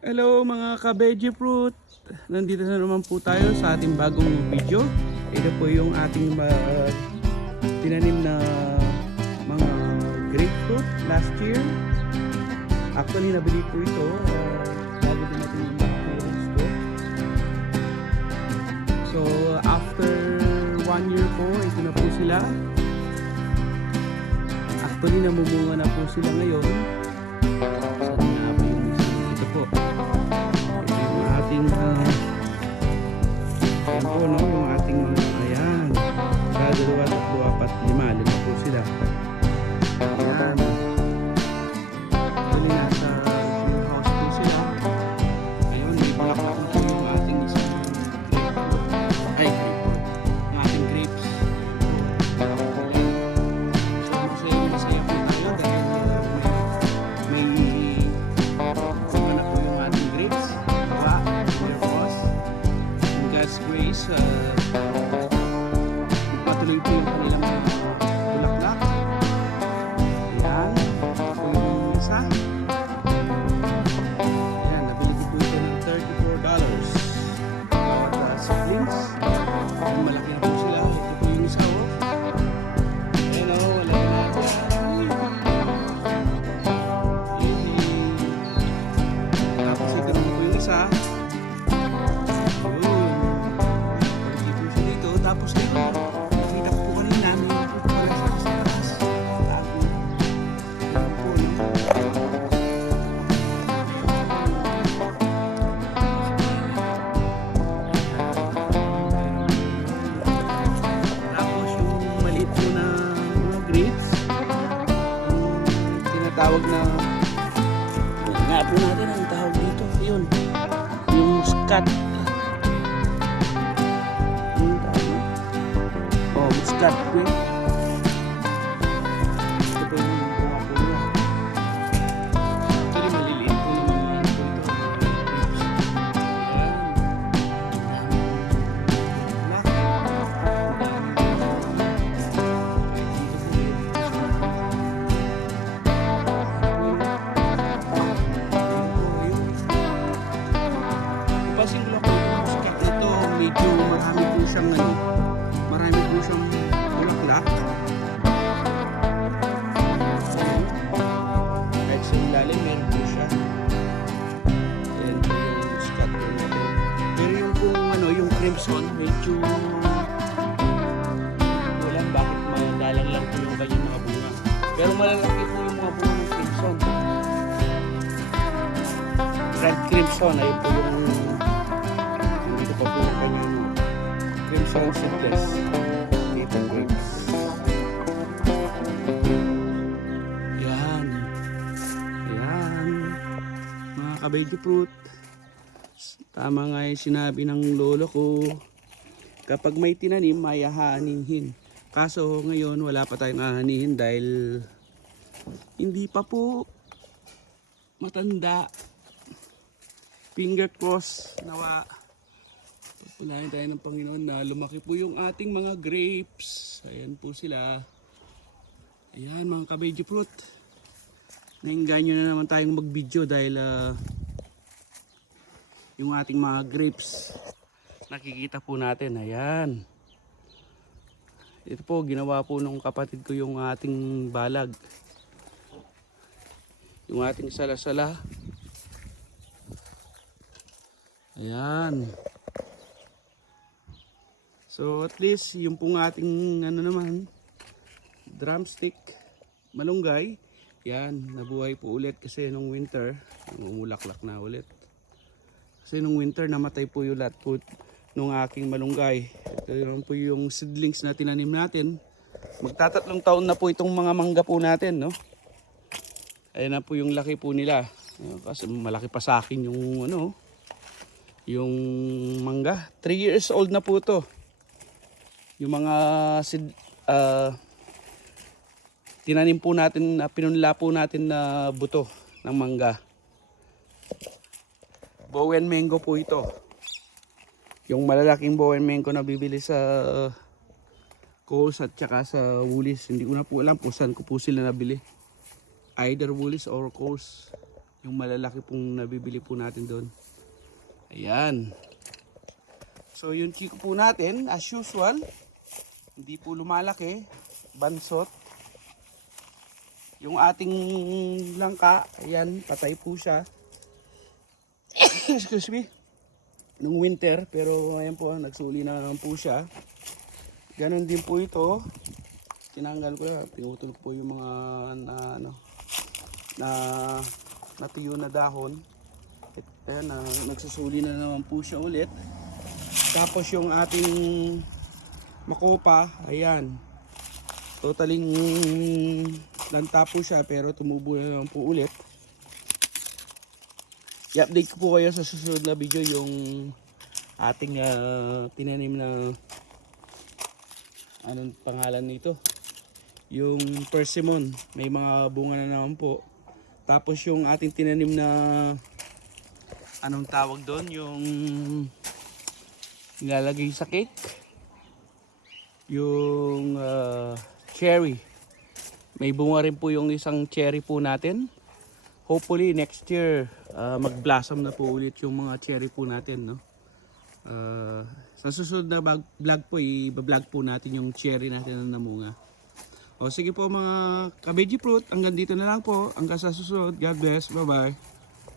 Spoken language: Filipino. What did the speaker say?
Hello mga ka-veggie fruit. Nandito na naman po tayo sa ating bagong video. Ito po yung ating tinanim na mga grapefruit last year. Actually nabili po ito bago din natin yung parents ko. So after 1 year po, ito na po sila. Actually namumunga na po sila ngayon. Ating yan po, no? Yung ating mga ayan, kada 2, 3, 4, 5, 5 po sila. Ayan, actually nasa greenhouse po sila. Ayun, may bulaklak na po yung ating isang yung ating grapes. So masaya po tayo dahil may na po yung ating grapes. God's grace, patuloy po yung kanilang bulaklak. Ayan, ito po yung isa. Ayan, nabili ko po ito ng $34 bawat seedlings. Malaki na po sila. Ito po yung isa. Ayan o, wala na tapos ito naman po yung isa. Tapos dito, nakita ko po kanina, may fruit pala siya sa taas. Ayan po, no? Tapos yung maliit po na mga grapes, yung tinatawag na, nga po natin ang tawag dito, yun, yung muscat. Muscat po. Ito po yung bunga po niya. Actually maliliit po naman po ito. Ipasin ko lang po yung muscat ito. Medyo marami po siyang marami po siyang bulaklak. Kahit sa ilalim meron po siya. Ayan po yung muscat po natin. Pero yung kung yung crimson, medyo wala bakit madalang lang po yung kanyang mga bunga. Pero malalaki po yung mga bunga ng crimson. Red crimson, ayun po yung dito pa po yung kanyang crimson seedless. Yan. Yan. Mga ka-veggie fruit. Tama nga yung sinabi ng lolo ko. Kapag may tinanim, may ahanihin. Kaso ngayon wala pa tayong ahanihin dahil hindi pa po matanda. Finger cross nawa. Pagpalain tayo ng Panginoon na lumaki po yung ating mga grapes. Ayan po sila. Ayan mga ka-veggie fruit. Nainganyo na naman tayong mag-video dahil yung ating mga grapes nakikita po natin. Ayan. Ito po ginawa po nung kapatid ko yung ating balag. Yung ating salasala. Ayan. So at least yung pong ating naman drumstick malunggay, yan nabuhay po ulit kasi nung winter umulaklak na ulit. Kasi nung winter namatay po yung lahat po nung aking malunggay. Ito yun po yung seedlings na tinanim natin. Magtatatlong taon na po itong mga mangga po natin, no? Ayan na po yung laki po nila. Kasi malaki pa sa akin yung yung mangga. 3 years old na po to. Yung mga tinanim po natin, pinunla po natin na buto ng mangga. Bowen mango po ito. Yung malalaking bowen mango na bibili sa Coles at saka sa Woolies. Hindi ko na po alam kung saan ko po sila nabili. Either Woolies or Coles. Yung malalaki pong nabibili po natin doon. Ayan. So yung chiko po natin, as usual, hindi po lumalaki. Bansot. Yung ating langka, ayan, patay po siya. Excuse me. Nung winter, pero ayan po, nagsuli na naman po siya. Ganon din po ito. Tinanggal ko na, pinutol ko po yung mga natuyo na dahon. Ayan, nagsusuli na naman po siya ulit. Tapos yung ating makopa, ayan. Totaling lanta po siya pero tumubo na naman po ulit. I-update ko po kayo sa susunod na video yung ating tinanim na anong pangalan nito. Yung persimmon, may mga bunga na naman po. Tapos yung ating tinanim na anong tawag doon, yung nilalagay sa cake, yung cherry, may bunga rin po yung isang cherry po natin. Hopefully next year mag-blossom na po ulit yung mga cherry po natin, no? Sa susunod na vlog po, i-vlog po natin yung cherry natin na namunga. O sige po mga ka-veggie fruit, hanggang dito na lang po. Hanggang sa susunod. God bless. Bye bye.